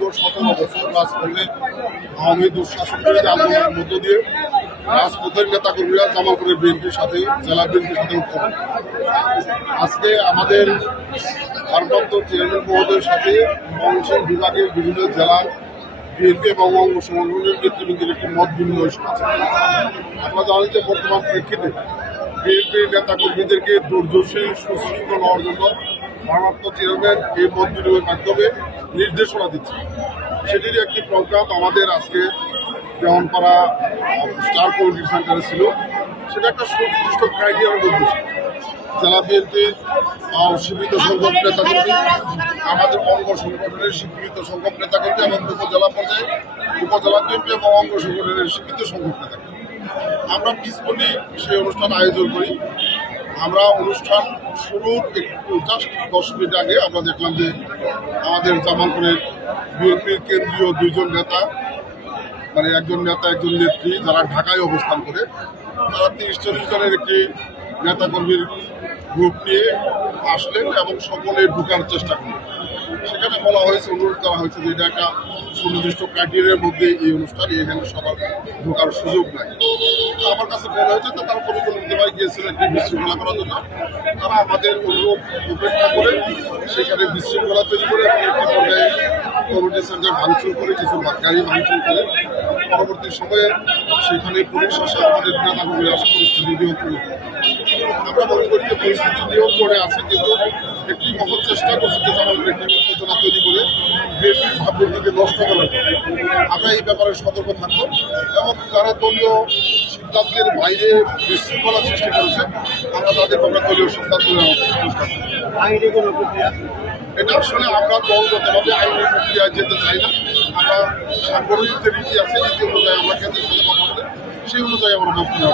দীর্ঘ সতেরো বছর রাজপথে আওয়ামী দুঃশাসনের আন্দোলনের মধ্য দিয়ে রাজপথের নেতাকর্মীরা জামালপুরের বিএনপির সাথে, জেলা বিএনপির সাথে উত্তর আজকে আমাদের ভারপ্রাপ্ত চেয়ারম্যান মহোদয়ের সাথে ময়মনসিংহ বিভাগের বিভিন্ন জেলার বিএনপি এবং অঙ্গ সংগঠনের নেতৃবৃন্দের একটি মত বিনিময় আছে। আপনারা জানেন যে বর্তমান প্রেক্ষিতে বিএনপির নেতা কর্মীদেরকে দুর্দর্শী সুশৃঙ্খল হওয়ার জন্য ভারপ্রাপ্ত চেয়ারম্যান এই মত বিনিময়ের মাধ্যমে নির্দেশনা দিচ্ছে। সেটির একটি প্রোগ্রাম আমাদের আজকে দেওয়ানপাড়া স্টার কমিউনিটি সেন্টারে ছিল। সেটা একটা সুনির্দিষ্ট ক্রাইটেরিয়ার মধ্যে। জেলা বিএনপির সীমিত সংখ্যক নেতাকর্মী আমাদের অঙ্গ সংগঠনের স্বীকৃত সংখ্যক নেতাকর্মী এবং উপজেলা পর্যায়ে উপজেলা বিএনপি এবং অঙ্গ সংগঠনের স্বীকৃত সংখ্যক নেতাকর্মী আমরা পিসফুলি সেই অনুষ্ঠান আয়োজন করি। আমরা অনুষ্ঠান শুরুর একটু জাস্ট দশ মিনিট আগে আমরা দেখলাম যে আমাদের জামালপুরের বিএনপির কেন্দ্রীয় দুইজন নেতা মানে একজন নেতা, একজন নেত্রী, যারা ঢাকায় অবস্থান করে, তারা তিরিশ চল্লিশ জনের একটি নেতাকর্মীর গ্রুপ নিয়ে আসলেন এবং সকলে ঢুকার চেষ্টা করলেন। সেখানে বলা হয়েছে, অনুরোধ করা হয়েছে যে এটা একটা সুনির্দিষ্ট ক্রাইটেরিয়ার মধ্যে এই অনুষ্ঠান এখানে সবার ঢোকার সুযোগ নাই আমার কাছে মনে হয়েছে যে তারা পরিকল্পিত ভাই গিয়েছিল একটি বিশৃঙ্খলা করার জন্য তারা আমাদের অনুরোধ উপেক্ষা করে সেখানে বিশৃঙ্খলা তৈরি করে কমিউনিটি সেন্টার ভাঙচুর করে কিছু গাড়ি ভাঙচুর করে পরবর্তী সময়ে সেখানে পুলিশ আসে আমাদের নেতাকর্মীরা আসে পরিস্থিতি নিয়ন্ত্রণ। আমরা মনে করি যে পরিস্থিতি নিয়ন্ত্রণে আছে কিন্তু একটি মহৎ চেষ্টা করছে যে আমাদের একটি তৈরি করে। বিএনপির ভাবমূর্তিকে নষ্ট করার। আমরা এই ব্যাপারে সতর্ক থাকব এবং যারা দলীয় সিদ্ধান্তের বাইরে বিশৃঙ্খলা সৃষ্টি করেছে আমরা তাদের আমরা দলীয় সিদ্ধান্ত আইনি কোনো প্রক্রিয়া? এটা আসলে আমরা দলগতভাবে আইনি প্রক্রিয়ায় যেতে চাই না। আমরা সাংগঠনিক যে রীতি আছে রীতি অনুযায়ী আমরা কেন্দ্রের সাথে কথা বলে সেই অনুযায়ী আমরা করি